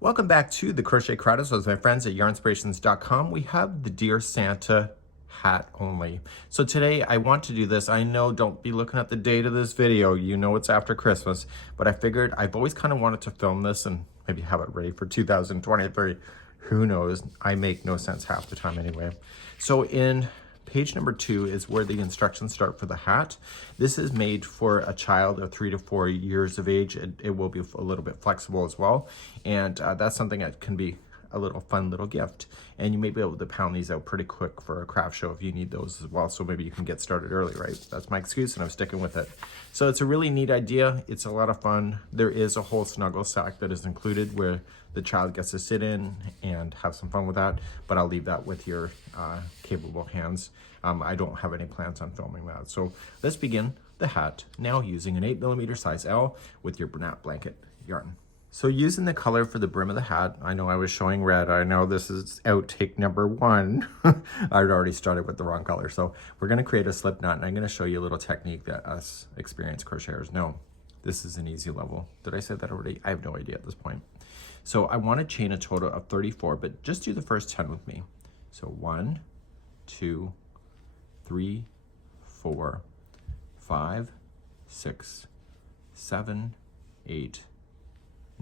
Welcome back to the Crochet Credits with my friends at yarnspirations.com. We have the Dear Santa hat only. So today I want to do this. I know, don't be looking at the date of this video. You know it's after Christmas, but I figured I've always kind of wanted to film this and maybe have it ready for 2023. Who knows? I make no sense half the time anyway. So in page number 2 is where the instructions start for the hat. This is made for a child of 3 to 4 years of age. It will be a little bit flexible as well. And that's something that can be a little fun little gift. And you may be able to pound these out pretty quick for a craft show if you need those as well. So maybe you can get started early, right? That's my excuse and I'm sticking with it. So it's a really neat idea. It's a lot of fun. There is a whole snuggle sack that is included where the child gets to sit in and have some fun with that, but I'll leave that with your capable hands. I don't have any plans on filming that. So let's begin the hat now using an 8mm size L with your Bernat Blanket yarn. So using the color for the brim of the hat, I know I was showing red. I know this is outtake number 1. I'd already started with the wrong color. So we're gonna create a slip knot and I'm gonna show you a little technique that us experienced crocheters know. This is an easy level. Did I say that already? I have no idea at this point. So I wanna chain a total of 34, but just do the first 10 with me. So 1, 2, 3, 4, 5, 6, 7, 8,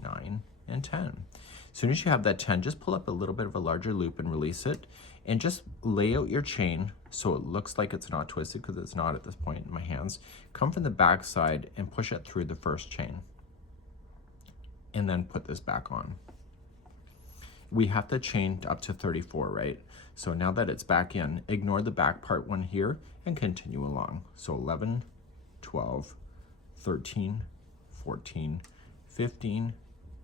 9, and 10. As soon as you have that 10, just pull up a little bit of a larger loop and release it, and just lay out your chain so it looks like it's not twisted, because it's not at this point in my hands. Come from the back side and push it through the first chain, and then put this back on. We have to chain up to 34, right? So now that it's back in, ignore the back part one here and continue along. So 11, 12, 13, 14, 15,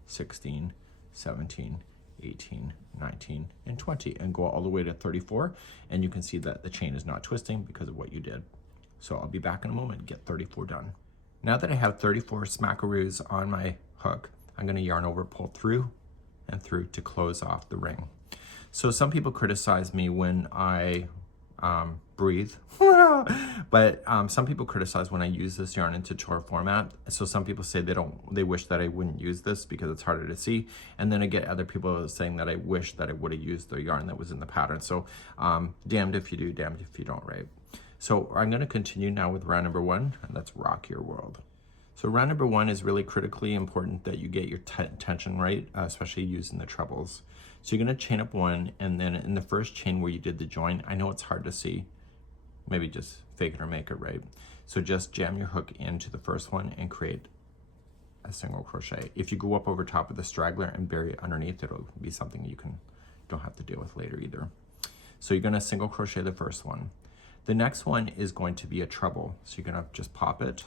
16, 17, 18, 19, and 20, and go all the way to 34. And you can see that the chain is not twisting because of what you did. So I'll be back in a moment, get 34 done. Now that I have 34 smackaroos on my hook, I'm gonna yarn over, pull through and through to close off the ring. So some people criticize me when I breathe, but some people criticize when I use this yarn in tutorial format. So some people say they wish that I wouldn't use this because it's harder to see. And then I get other people saying that I wish that I would have used the yarn that was in the pattern. So damned if you do, damned if you don't, right? So I'm gonna continue now with round number 1, and that's Rock Your World. So round number 1 is really critically important that you get your tension right, especially using the trebles. So you're gonna chain up 1, and then in the first chain where you did the join, I know it's hard to see, maybe just fake it or make it, right? So just jam your hook into the first one and create a single crochet. If you go up over top of the straggler and bury it underneath, it'll be something you don't have to deal with later either. So you're gonna single crochet the first one. The next one is going to be a treble. So you're gonna just pop it,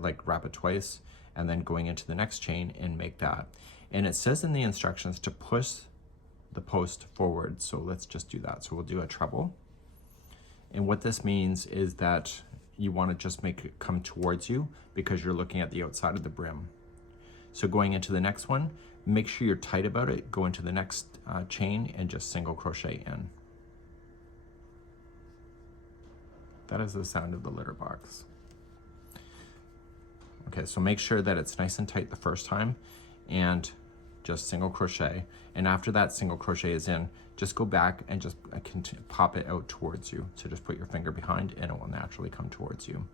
like wrap it twice, and then going into the next chain and make that. And it says in the instructions to push the post forward. So let's just do that. So we'll do a treble. And what this means is that you want to just make it come towards you because you're looking at the outside of the brim. So going into the next one, make sure you're tight about it. Go into the next chain and just single crochet in. That is the sound of the litter box. Okay, so make sure that it's nice and tight the first time and just single crochet. And after that single crochet is in, just go back and just pop it out towards you. So just put your finger behind and it will naturally come towards you.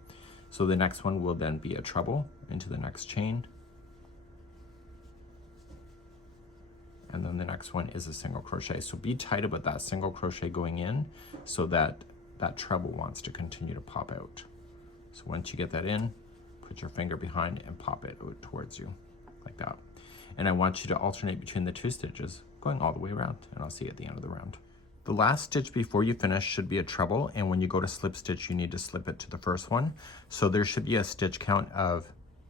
So the next one will then be a treble into the next chain. And then the next one is a single crochet. So be tight about that single crochet going in so that that treble wants to continue to pop out. So once you get that in, put your finger behind and pop it out towards you like that. And I want you to alternate between the 2 stitches going all the way around, and I'll see you at the end of the round. The last stitch before you finish should be a treble, and when you go to slip stitch, you need to slip it to the first one. So there should be a stitch count of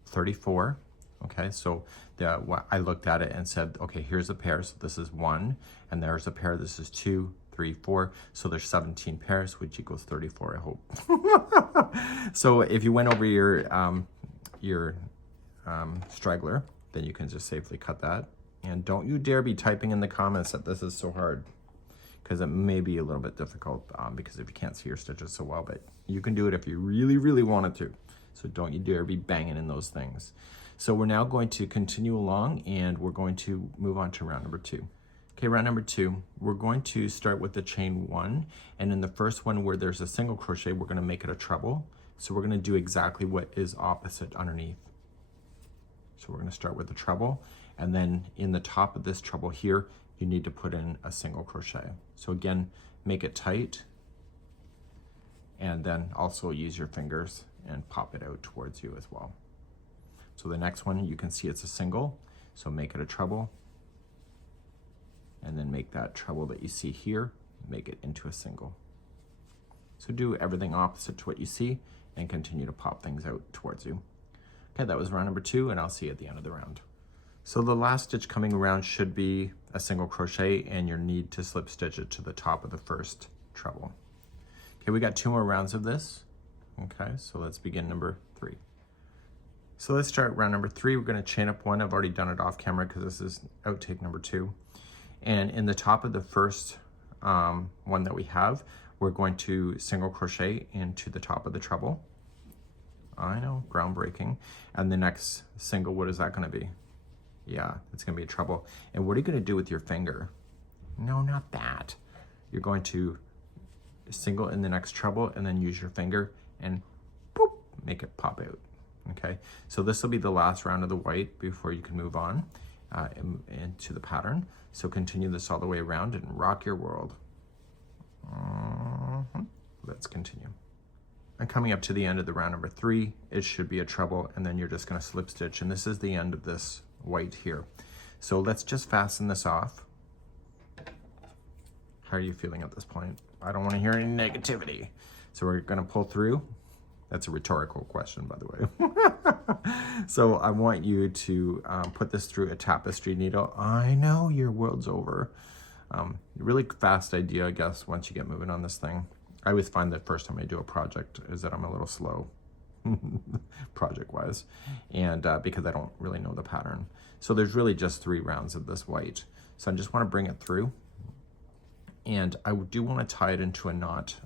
34. Okay, so I looked at it and said, okay, here's a pair, so this is 1, and there's a pair, this is 2, 3, 4, so there's 17 pairs, which equals 34, I hope. So if you went over your straggler, then you can just safely cut that. And don't you dare be typing in the comments that this is so hard, because it may be a little bit difficult because if you can't see your stitches so well, but you can do it if you really, really wanted to. So don't you dare be banging in those things. So we're now going to continue along and we're going to move on to round number 2. Okay, round number 2, we're going to start with the chain 1, and in the first one where there's a single crochet, we're going to make it a treble. So we're going to do exactly what is opposite underneath. So we're going to start with the treble, and then in the top of this treble here, you need to put in a single crochet. So again, make it tight, and then also use your fingers and pop it out towards you as well. So the next one, you can see it's a single, so make it a treble, and then make that treble that you see here, make it into a single. So do everything opposite to what you see and continue to pop things out towards you. Okay, that was round number 2, and I'll see you at the end of the round. So the last stitch coming around should be a single crochet, and you'll need to slip stitch it to the top of the first treble. Okay, we got 2 more rounds of this. Okay, so let's begin number 3. So let's start round number 3. We're going to chain up 1. I've already done it off camera because this is outtake number 2. And in the top of the first one that we have, we're going to single crochet into the top of the treble. I know, groundbreaking. And the next single, what is that going to be? Yeah, it's going to be a treble. And what are you going to do with your finger? No, not that. You're going to single in the next treble and then use your finger and boop, make it pop out. Okay, so this will be the last round of the white before you can move on into the pattern. So continue this all the way around and rock your world. Let's continue. And coming up to the end of the round number 3, it should be a treble, and then you're just going to slip stitch, and this is the end of this white here. So let's just fasten this off. How are you feeling at this point? I don't want to hear any negativity. So we're going to pull through. That's a rhetorical question, by the way. So I want you to put this through a tapestry needle. I know your world's over. Really fast idea, I guess, once you get moving on this thing. I always find that first time I do a project is that I'm a little slow, project-wise, and because I don't really know the pattern. So there's really just 3 rounds of this white. So I just want to bring it through, and I do want to tie it into a knot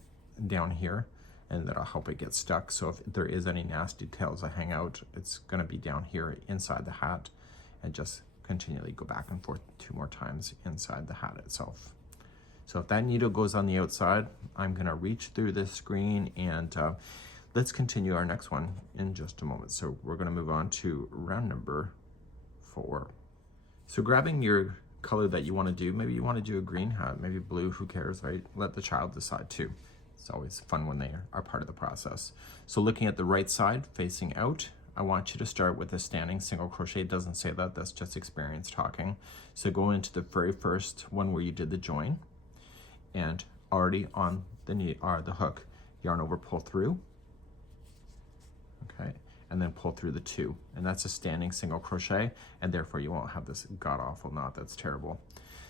down here, and that'll help it get stuck. So if there is any nasty tails that hang out, it's going to be down here inside the hat, and just continually go back and forth 2 more times inside the hat itself. So if that needle goes on the outside, I'm going to reach through this screen, and let's continue our next one in just a moment. So we're going to move on to round number 4. So grabbing your color that you want to do, maybe you want to do a green hat, maybe blue, who cares, right? Let the child decide too. It's always fun when they are part of the process. So looking at the right side, facing out, I want you to start with a standing single crochet. It doesn't say that, that's just experience talking. So go into the very first one where you did the join, and already on the hook, yarn over, pull through, okay, and then pull through the 2, and that's a standing single crochet, and therefore you won't have this god-awful knot that's terrible.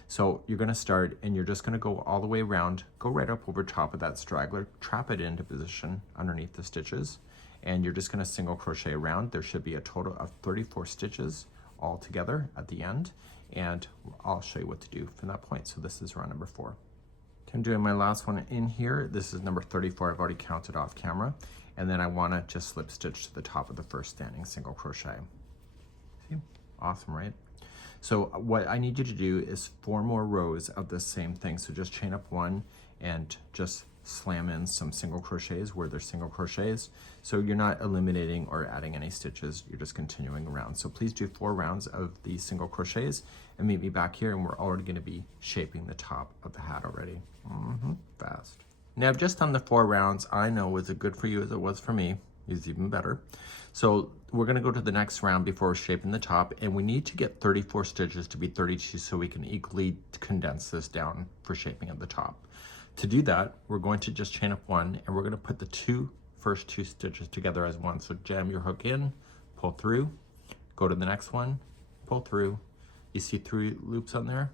So you're going to start, and you're just going to go all the way around, go right up over top of that straggler, trap it into position underneath the stitches, and you're just going to single crochet around. There should be a total of 34 stitches all together at the end, and I'll show you what to do from that point. So this is round number 4. I'm doing my last one in here. This is number 34. I've already counted off camera, and then I want to just slip stitch to the top of the first standing single crochet. See? Awesome, right? So what I need you to do is 4 more rows of the same thing. So just chain up 1 and just slam in some single crochets where there's single crochets. So you're not eliminating or adding any stitches, you're just continuing around. So please do 4 rounds of these single crochets and meet me back here, and we're already going to be shaping the top of the hat already. Fast. Now I've just done the 4 rounds. I know, as good for you as it was for me, is even better. So we're going to go to the next round before we're shaping the top, and we need to get 34 stitches to be 32 so we can equally condense this down for shaping at the top. To do that, we're going to just chain up 1, and we're going to put the first two stitches together as one. So jam your hook in, pull through, go to the next one, pull through. You see 3 loops on there?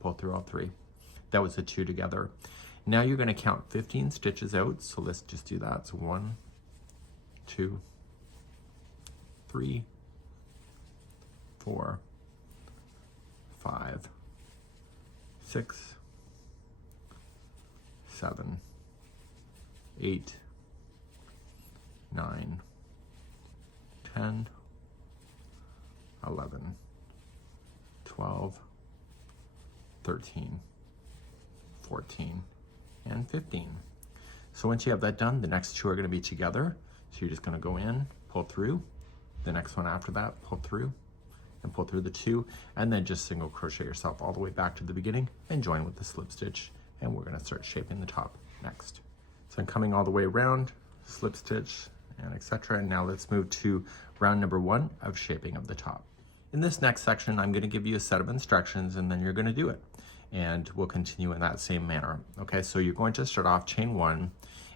Pull through all 3. That was the 2 together. Now you're going to count 15 stitches out, so let's just do that. So 1, 2, 3, 4, 5, 6, 7, 8, 9, 10, 11, 12, 13, 14, and 15. So once you have that done, the next two are going to be together. So you're just going to go in, pull through, the next one after that, pull through, and pull through the two, and then just single crochet yourself all the way back to the beginning and join with the slip stitch, and we're going to start shaping the top next. So I'm coming all the way around, slip stitch, and etc. And now let's move to round number 1 of shaping of the top. In this next section, I'm going to give you a set of instructions, and then you're going to do it, and we'll continue in that same manner. Okay, so you're going to start off chain 1,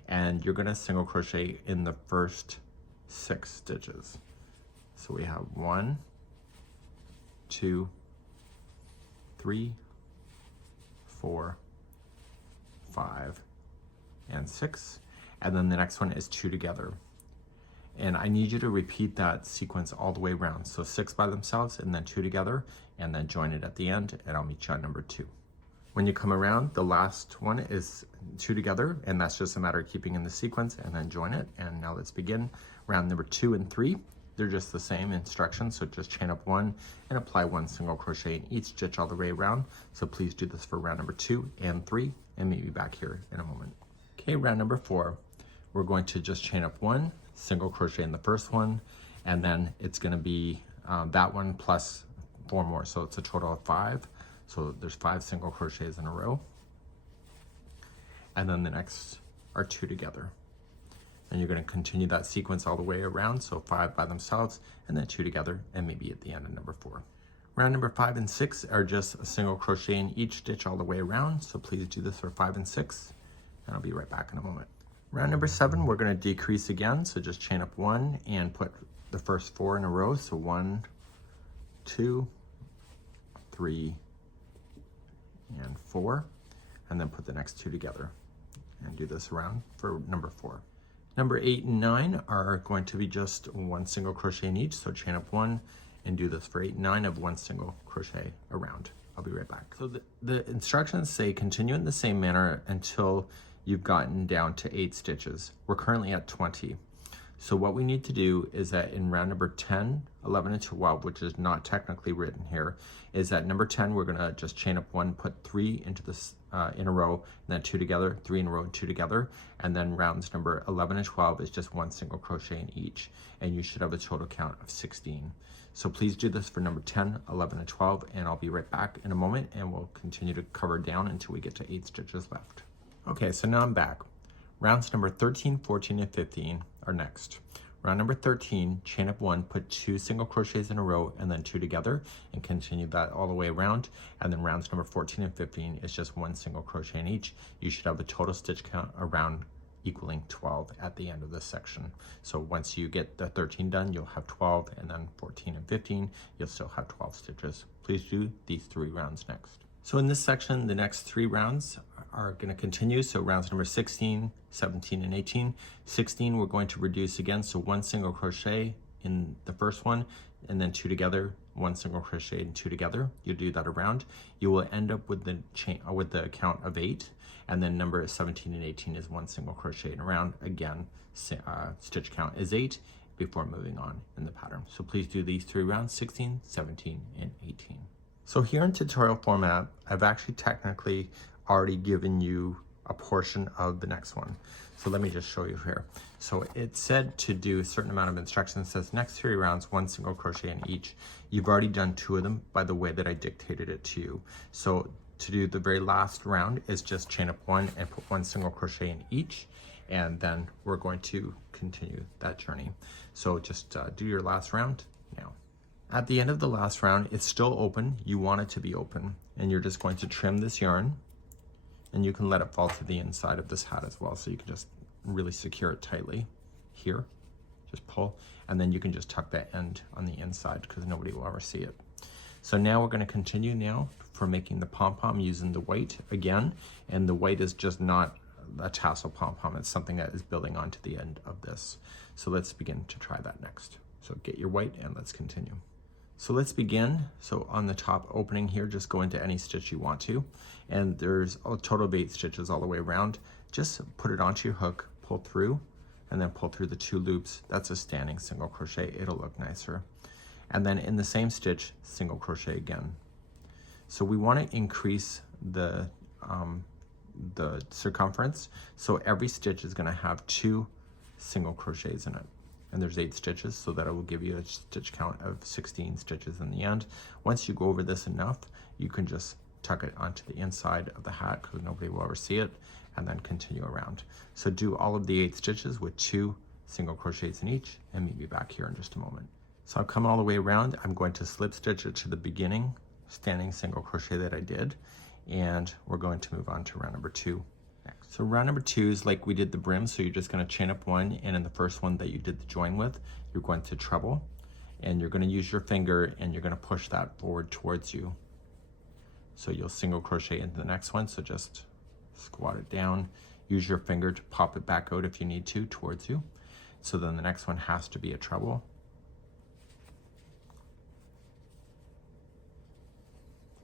and you're going to single crochet in the first 6 stitches. So we have 1, 2, 3, 4, 5, and 6, and then the next one is 2 together. And I need you to repeat that sequence all the way around. So 6 by themselves, and then 2 together, and then join it at the end, and I'll meet you on number 2. When you come around, the last one is 2 together, and that's just a matter of keeping in the sequence, and then join it. And now let's begin round number 2 and 3. They're just the same instructions, so just chain up 1 and apply 1 single crochet in each stitch all the way around. So please do this for round number 2 and 3, and meet me back here in a moment. Okay, round number 4, we're going to just chain up 1, single crochet in the first one, and then it's going to be that one plus 4 more, so it's a total of 5. So there's 5 single crochets in a row, and then the next are 2 together. And you're going to continue that sequence all the way around, so 5 by themselves, and then 2 together, and maybe at the end of number 4. Round number 5 and 6 are just a single crochet in each stitch all the way around, so please do this for 5 and 6, and I'll be right back in a moment. Round number 7, we're going to decrease again, so just chain up 1 and put the first 4 in a row, so 1, 2, 3, and 4, and then put the next 2 together, and do this around for number 4. Number 8 and 9 are going to be just 1 single crochet in each, so chain up 1 and do this for 8 and 9 of 1 single crochet around. I'll be right back. So the instructions say continue in the same manner until you've gotten down to 8 stitches. We're currently at 20. So what we need to do is that in round number 10, 11, and 12, which is not technically written here, is that number 10, we're gonna just chain up 1, put 3 into this in a row, and then 2 together, 3 in a row, and 2 together. And then rounds number 11 and 12 is just 1 single crochet in each. And you should have a total count of 16. So please do this for number 10, 11, and 12, and I'll be right back in a moment, and we'll continue to cover down until we get to 8 stitches left. Okay, so now I'm back. Rounds number 13, 14, and 15 are next. Round number 13, chain up 1, put 2 single crochets in a row, and then 2 together, and continue that all the way around. And then rounds number 14 and 15 is just 1 single crochet in each. You should have the total stitch count around equaling 12 at the end of this section. So once you get the 13 done, you'll have 12, and then 14 and 15, you'll still have 12 stitches. Please do these 3 rounds next. So in this section, the next 3 rounds are going to continue. So rounds number 16, 17, and 18. 16, we're going to reduce again. So 1 single crochet in the first one, and then 2 together, 1 single crochet and 2 together. You do that around. You will end up with the chain with the count of 8. And then number 17 and 18 is 1 single crochet and around. Again, stitch count is 8 before moving on in the pattern. So please do these 3 rounds, 16, 17, and 18. So here in tutorial format, I've actually technically already given you a portion of the next one. So let me just show you here. So it said to do a certain amount of instructions. It says next 3 rounds, 1 single crochet in each. You've already done 2 of them by the way that I dictated it to you. So to do the very last round is just chain up 1 and put 1 single crochet in each. And then we're going to continue that journey. So just do your last round now. At the end of the last round, it's still open. You want it to be open, and you're just going to trim this yarn, and you can let it fall to the inside of this hat as well. So you can just really secure it tightly here, just pull, and then you can just tuck that end on the inside because nobody will ever see it. So now we're going to continue now for making the pom-pom using the white again, and the white is just not a tassel pom-pom. It's something that is building onto the end of this. So let's begin to try that next. So get your white and let's continue. So let's begin. So on the top opening here, just go into any stitch you want to. And there's a total of 8 stitches all the way around. Just put it onto your hook, pull through, and then pull through the 2 loops. That's a standing single crochet. It'll look nicer. and then in the same stitch, single crochet again. So we want to increase the circumference, so every stitch is going to have 2 single crochets in it, and there's 8 stitches, so that it will give you a stitch count of 16 stitches in the end. Once you go over this enough, you can just tuck it onto the inside of the hat because nobody will ever see it, and then continue around. So do all of the 8 stitches with 2 single crochets in each, and meet me back here in just a moment. So I've come all the way around. I'm going to slip stitch it to the beginning standing single crochet that I did, and we're going to move on to round number 2 next. So round number 2 is like we did the brim, so you're just going to chain up 1, and in the first one that you did the join with, you're going to treble, and you're going to use your finger and you're going to push that forward towards you. So you'll single crochet into the next one, so just squat it down, use your finger to pop it back out if you need to towards you. So then the next one has to be a treble,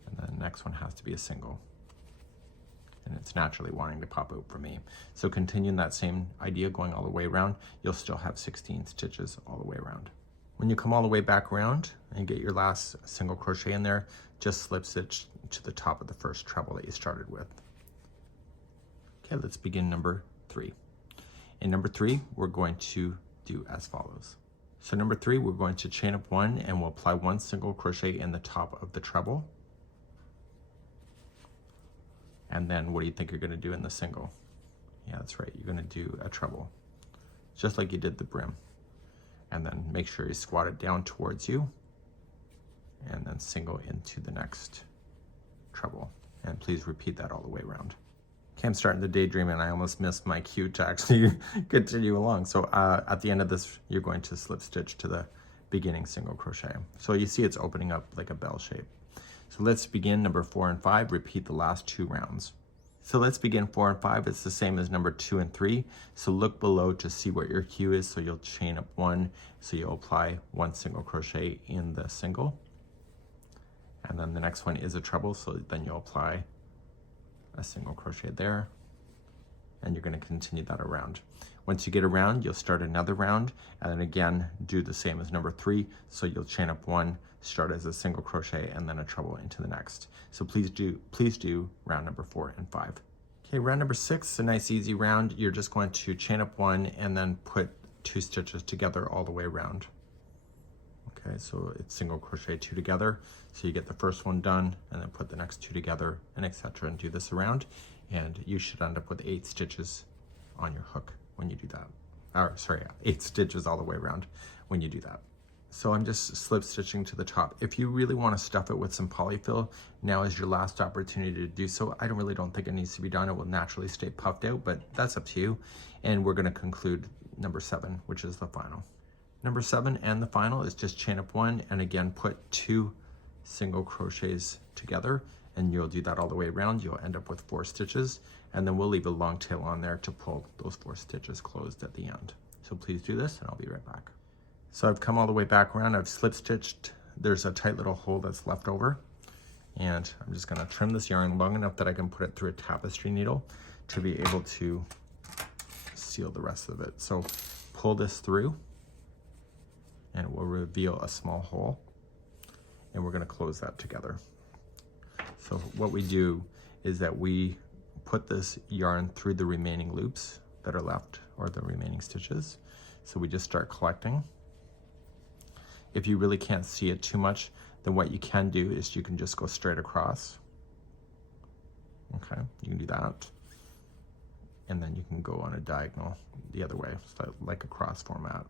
and then the next one has to be a single, and it's naturally wanting to pop out for me. So continuing that same idea going all the way around, you'll still have 16 stitches all the way around. When you come all the way back around and get your last single crochet in there, just slip stitch to the top of the first treble that you started with. Okay, let's begin number 3. In number 3, we're going to do as follows. So number 3, we're going to chain up 1, and we'll apply 1 single crochet in the top of the treble. And then what do you think you're going to do in the single? Yeah, that's right, you're going to do a treble, just like you did the brim. And then make sure you squat it down towards you, and then single into the next treble. And please repeat that all the way around. Okay, I'm starting to daydream, and I almost missed my cue to actually continue along. So at the end of this, you're going to slip stitch to the beginning single crochet. So you see it's opening up like a bell shape. So let's begin number 4 and 5, repeat the last 2 rounds. So let's begin 4 and 5. It's the same as number 2 and 3. So look below to see what your cue is. So you'll chain up 1, so you'll apply 1 single crochet in the single. And then the next one is a treble, so then you'll apply a single crochet there, and you're going to continue that around. Once you get around, you'll start another round, and then again do the same as number 3. So you'll chain up 1, start as a single crochet, and then a treble into the next. So please do round number 4 and 5. Okay, round number 6 is a nice easy round. You're just going to chain up 1 and then put 2 stitches together all the way around. Okay, so it's single crochet 2 together, so you get the first one done and then put the next 2 together, and etc., and do this around, and you should end up with 8 stitches on your hook when you do that. Or sorry, 8 stitches all the way around when you do that. So I'm just slip stitching to the top. If you really want to stuff it with some polyfill, now is your last opportunity to do so. I really don't think it needs to be done. It will naturally stay puffed out, but that's up to you. And we're going to conclude number 7, which is the final. Number 7 and the final is just chain up 1, and again put 2 single crochets together, and you'll do that all the way around. You'll end up with 4 stitches, and then we'll leave a long tail on there to pull those 4 stitches closed at the end. So please do this, and I'll be right back. So I've come all the way back around. I've slip stitched. There's a tight little hole that's left over, and I'm just going to trim this yarn long enough that I can put it through a tapestry needle to be able to seal the rest of it. So pull this through, and it will reveal a small hole, and we're going to close that together. So what we do is that we put this yarn through the remaining loops that are left, or the remaining stitches. So we just start collecting. If you really can't see it too much, then what you can do is you can just go straight across. Okay, you can do that. And then you can go on a diagonal the other way, so like a cross format.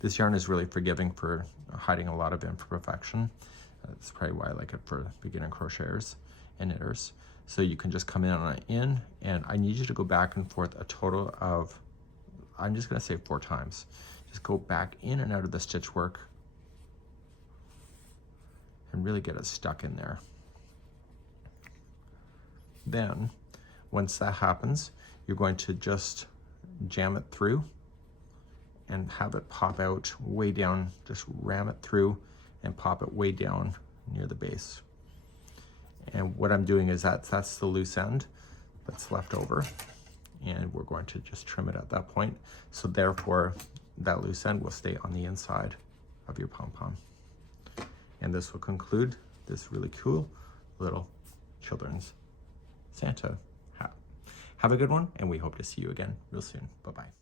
This yarn is really forgiving for hiding a lot of imperfection. That's probably why I like it for beginner crocheters and knitters. So you can just come in, and I need you to go back and forth a total of, I'm just gonna say 4 times. Just go back in and out of the stitch work and really get it stuck in there. Then, once that happens, you're going to just jam it through and have it pop out way down. Just ram it through and pop it way down near the base. And what I'm doing is that's the loose end that's left over, and we're going to just trim it at that point. So therefore, that loose end will stay on the inside of your pom-pom. And this will conclude this really cool little children's Santa hat. Have a good one, and we hope to see you again real soon. Bye-bye.